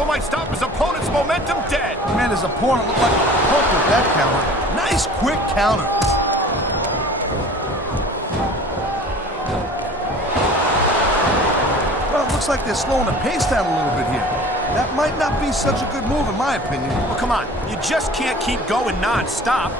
reversal might stop his opponent's momentum dead. Man, his opponent looked like a punk with that counter. Nice quick counter. Well, it looks like they're slowing the pace down a little bit here. That might not be such a good move, in my opinion. Well, come on. You just can't keep going non-stop.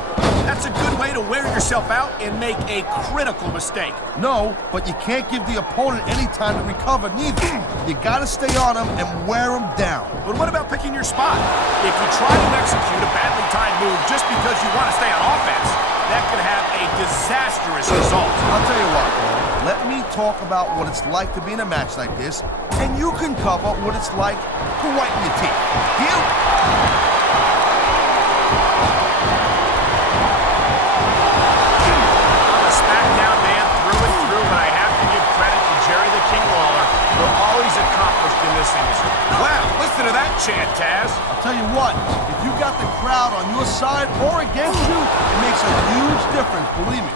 That's a good way to wear yourself out and make a critical mistake. No, but you can't give the opponent any time to recover, neither. You gotta stay on him and wear him down. But what about picking your spot? If you try to execute a badly timed move just because you want to stay on offense, that could have a disastrous result. I'll tell you what, Cole. Let me talk about what it's like to be in a match like this, and you can cover what it's like to whiten your teeth. Deal? I'm a SmackDown man through and through, and I have to give credit to Jerry the King Lawler for all he's accomplished in this industry. Wow, listen to that chant, Taz. I'll tell you what, if you got the crowd on your side or against you, it makes a huge difference, believe me.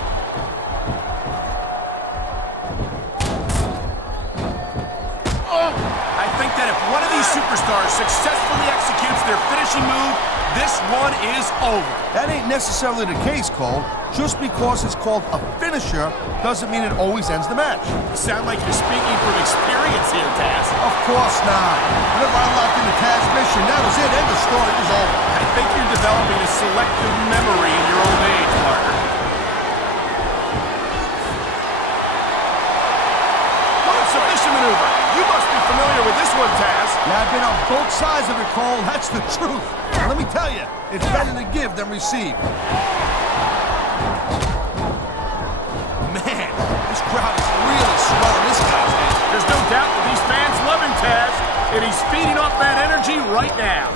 I think that if one of these superstars successfully executes their finishing move, this one is over. That ain't necessarily the case, Cole. Just because it's called a finisher doesn't mean it always ends the match. You sound like you're speaking from experience here, Taz. Of course not. Whenever I locked into Taz's mission, that was it. End of story. It was over. I think you're developing a selective memory in your old age, partner. What a submission maneuver. You must be familiar with this one, Taz. Yeah, I've been on both sides of it, Cole. That's the truth. And let me tell you, it's better to give than receive. Man, this crowd is really swelling this guy's head. There's no doubt that these fans love him, Taz, and he's feeding off that energy right now.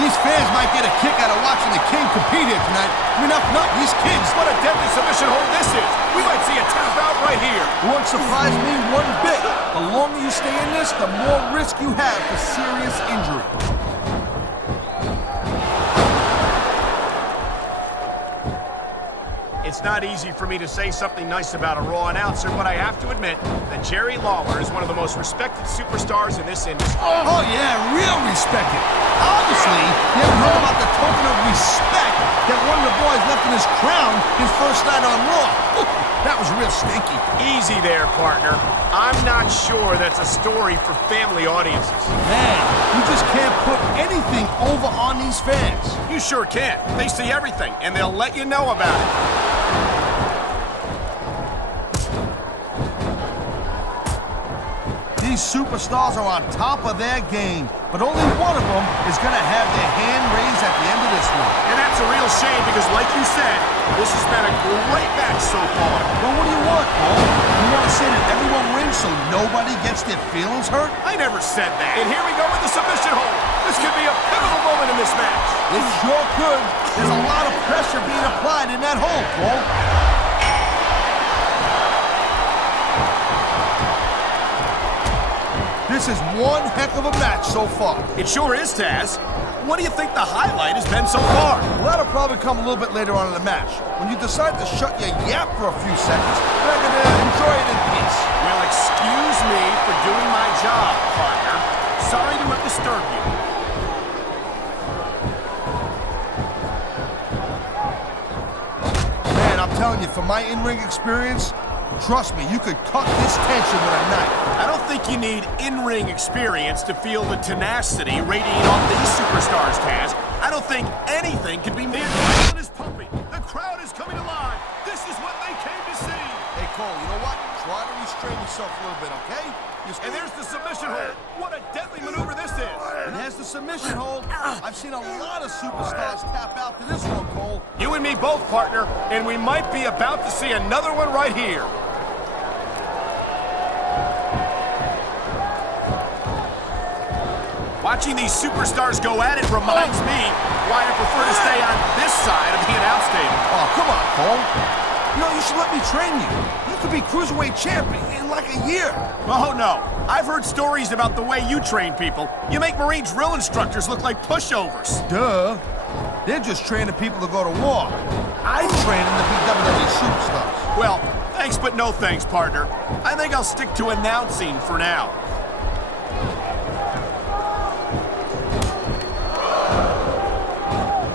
These fans might get a kick out of watching the King compete here tonight. I mean, not these kids. What a deadly submission hold this is. We might see a tap out right here. Won't surprise me one bit. The longer you stay in this, the more risk you have for serious injury. It's not easy for me to say something nice about a Raw announcer, but I have to admit that Jerry Lawler is one of the most respected superstars in this industry. Oh yeah, real respected. Obviously, you haven't heard about the token of respect that one of the boys left in his crown his first night on Raw. That was real stinky. Easy there, partner. I'm not sure that's a story for family audiences. Man, you just can't put anything over on these fans. You sure can. They see everything, and they'll let you know about it. These superstars are on top of their game, but only one of them is going to have their hand raised at the end of this one. And that's a real shame because, like you said, this has been a great match so far. Well, what do you want, Paul? You want to say that everyone wins so nobody gets their feelings hurt? I never said that. And here we go with the submission hold. This could be a pivotal moment in this match. It sure could. There's a lot of pressure being applied in that hold, Paul. This is one heck of a match so far. It sure is, Taz. What do you think the highlight has been so far? Well, that'll probably come a little bit later on in the match. When you decide to shut your yap for a few seconds, you're going to enjoy it in peace. Well, excuse me for doing my job, partner. Sorry to have disturbed you. Man, I'm telling you, from my in-ring experience, trust me, you could cut this tension with a knife. I don't think you need in-ring experience to feel the tenacity radiating off these superstars, Taz. I don't think anything can be made. The crowd is pumping. The crowd is coming alive. This is what they came to see. Hey, Cole, you know what? Try to restrain yourself a little bit, okay? And there's the submission hold. What a deadly maneuver this is. And there's the submission hold. I've seen a lot of superstars tap out to this one, Cole. You and me both, partner, and we might be about to see another one right here. Watching these superstars go at it reminds me why I prefer to stay on this side of the announce table. Oh, come on, Cole. You know, you should let me train you. You could be Cruiserweight champion in like a year. Oh, no. I've heard stories about the way you train people. You make Marine drill instructors look like pushovers. Duh. They're just training people to go to war. I train them to be WWE superstars. Well, Thanks, but no thanks, partner. I think I'll stick to announcing for now.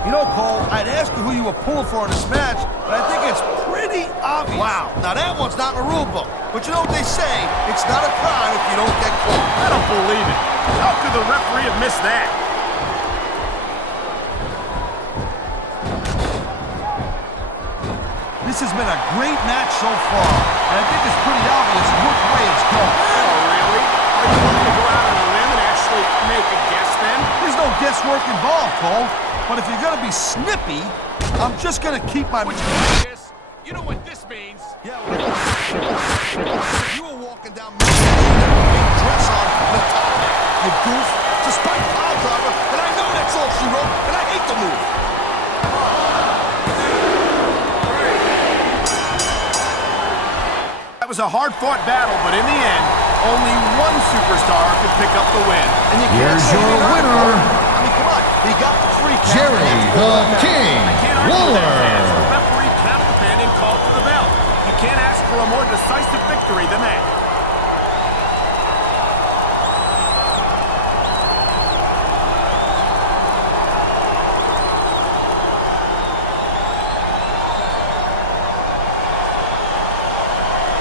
You know, Cole, I'd ask you who you were pulling for in this match, but I think it's pretty obvious. Wow. Now, that one's not in the rule book. But you know what they say? It's not a crime if you don't get caught. I don't believe it. How could the referee have missed that? This has been a great match so far, and I think it's pretty obvious which way it's going. Oh, really? Are you willing to go out on a limb and actually make a guess then? There's no guesswork involved, Cole. But if you're going to be snippy, I'm just going to keep my... Would you guess? You know what this means? Yeah, well, you were walking down Main Street with a big dress on from the top. You goof. Despite pile driver, and I know that's all she wrote, and I hate the move. That was a hard-fought battle, but in the end, only one superstar could pick up the win. And you Here's your winner, I mean, come on. He got the free count. Jerry the King I can't argue with that, fans. Lawler. The referee counted the pin and called for the bell. You can't ask for a more decisive victory than that.